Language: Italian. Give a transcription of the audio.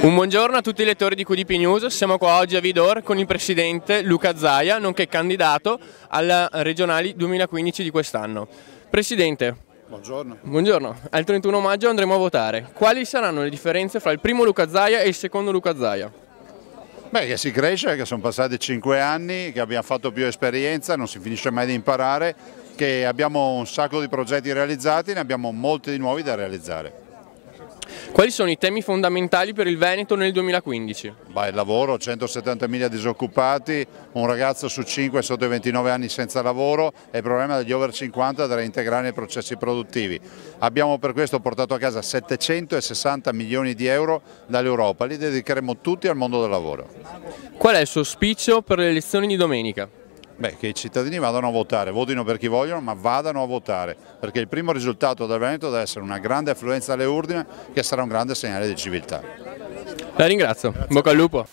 Un buongiorno a tutti i lettori di QDP News, siamo qua oggi a Vidor con il presidente Luca Zaia, nonché candidato alla regionali 2015 di quest'anno. Presidente, buongiorno. Buongiorno, al 31 maggio andremo a votare. Quali saranno le differenze fra il primo Luca Zaia e il secondo Luca Zaia? Beh, che si cresce, che sono passati 5 anni, che abbiamo fatto più esperienza, non si finisce mai di imparare, che abbiamo un sacco di progetti realizzati, ne abbiamo molti di nuovi da realizzare. Quali sono i temi fondamentali per il Veneto nel 2015? Il lavoro, 170.000 disoccupati, un ragazzo su 5 sotto i 29 anni senza lavoro e il problema degli over 50 da reintegrare nei processi produttivi. Abbiamo per questo portato a casa 760 milioni di euro dall'Europa, li dedicheremo tutti al mondo del lavoro. Qual è il suo auspicio per le elezioni di domenica? Che i cittadini vadano a votare, votino per chi vogliono, ma vadano a votare, perché il primo risultato del Veneto deve essere una grande affluenza alle urne, che sarà un grande segnale di civiltà. La ringrazio, in bocca al lupo.